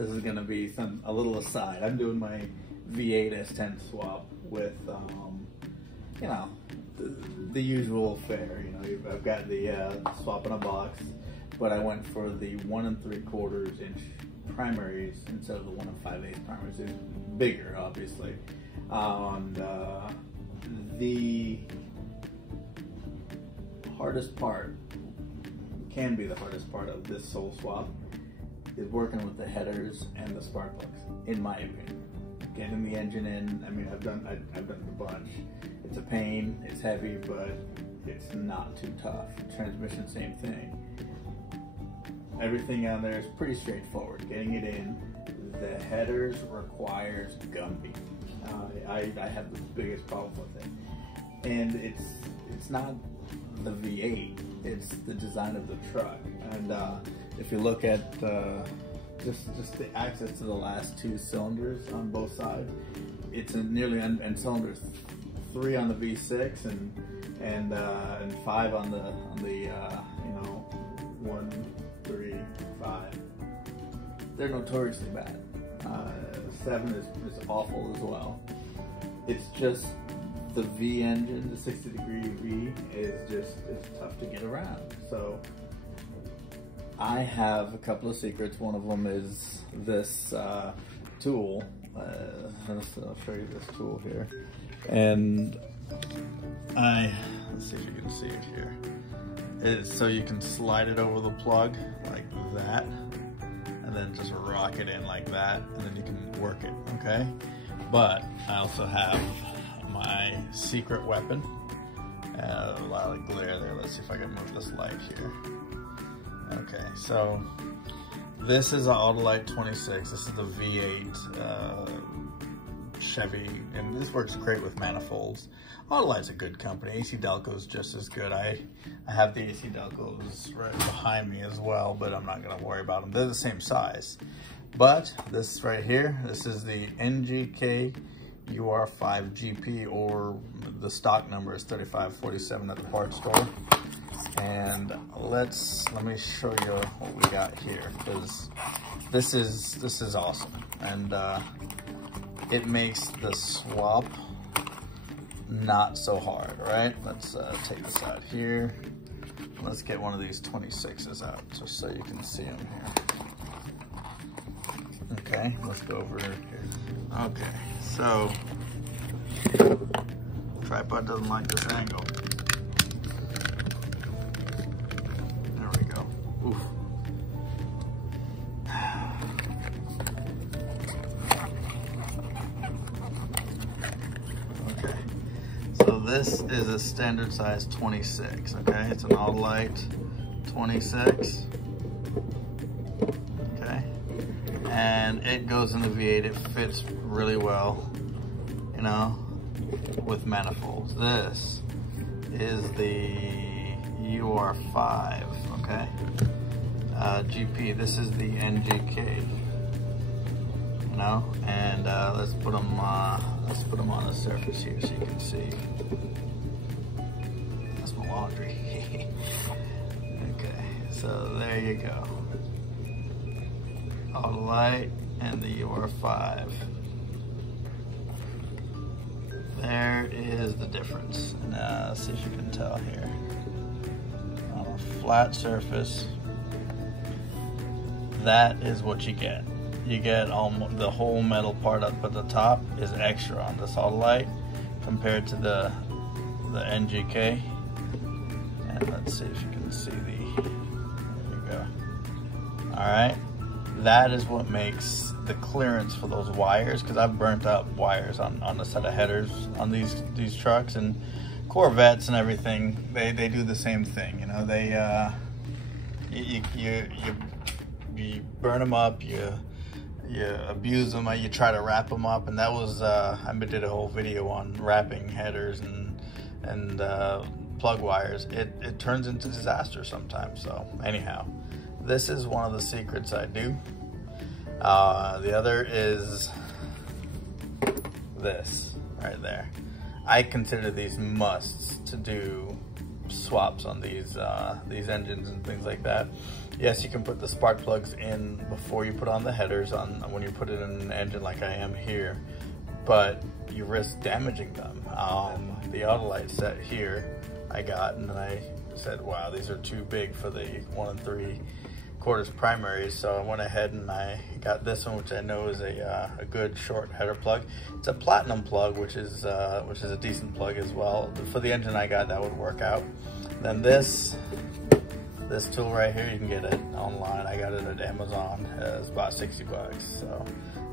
this is gonna be a little aside. I'm doing my V8 S10 swap with, you know, the usual fare. You know, I've got the swap in a box, but I went for the 1 3/4 inch primaries instead of the 1 5/8 primaries. It's bigger, obviously. And the hardest part, can be the hardest part of this sole swap, is working with the headers and the spark plugs, in my opinion. Getting the engine in, I mean, I've done a bunch. It's a pain, it's heavy, but it's not too tough. Transmission, same thing. Everything on there is pretty straightforward. Getting it in, the headers requires gumping. I have the biggest problem with it. And it's not the V8, it's the design of the truck. And if you look at just the access to the last 2 cylinders on both sides, it's nearly and cylinders 3 on the V6 and 5 on the you know, 1, 3, 5. They're notoriously bad. 7 is awful as well. It's just the V engine, the 60-degree V, it's tough to get around. So I have a couple of secrets. One of them is this tool. I'll show you this tool here. And let's see if you can see it here. It's so you can slide it over the plug like that, and then just rock it in like that, and then you can work it, okay? But I also have my secret weapon. A lot of glare there. Let's see if I can move this light here. Okay, so this is an Autolite 26. This is the V8 Chevy, and this works great with manifolds. Autolite's a good company. AC Delco is just as good. I have the AC Delcos right behind me as well, but I'm not gonna worry about them. They're the same size. But this right here, this is the NGK UR5 GP, or the stock number is 3547 at the parts store. And let me show you what we got here, because this is awesome, and it makes the swap not so hard. Right? Let's take this out here. Let's get one of these 26s out just so you can see them here. Okay, let's go over here. Okay, so tripod doesn't like this angle. There we go. Oof. Okay, so this is a standard size 26. Okay, it's an Autolite 26. Okay, and it goes in the V8. It fits really well, you know, with manifolds. This is the UR5, okay? GP, this is the NGK, you know? And let's put them on the surface here so you can see. That's my laundry. Okay, so there you go. Autolite and the UR5. There is the difference. Now, let's see if you can tell here. On a flat surface, that is what you get. You get almost the whole metal part up at the top is extra on this Autolite compared to the NGK. And let's see if you can see there you go. All right. That is what makes the clearance for those wires, because I've burnt up wires on the set of headers on these trucks, and Corvettes and everything, they do the same thing. You know, they you burn them up, you abuse them, you try to wrap them up, and that was I did a whole video on wrapping headers and plug wires. It turns into disaster sometimes. So anyhow, this is one of the secrets I do. The other is this right there. I consider these musts to do swaps on these engines and things like that. Yes, you can put the spark plugs in before you put on the headers when you put it in an engine like I am here, but you risk damaging them. The Autolite set here I got, and then I said, wow, these are too big for the 1 3/4 primaries, so I went ahead and I got this one, which I know is a good short header plug. It's a platinum plug, which is a decent plug as well. For the engine I got, that would work out. Then this tool right here, you can get it online. I got it at Amazon. It's about 60 bucks, so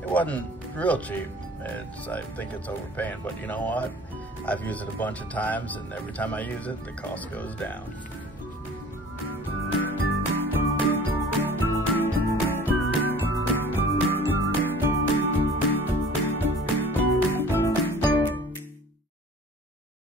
it wasn't real cheap. I think it's overpaying, but you know what? I've used it a bunch of times, and every time I use it, the cost goes down.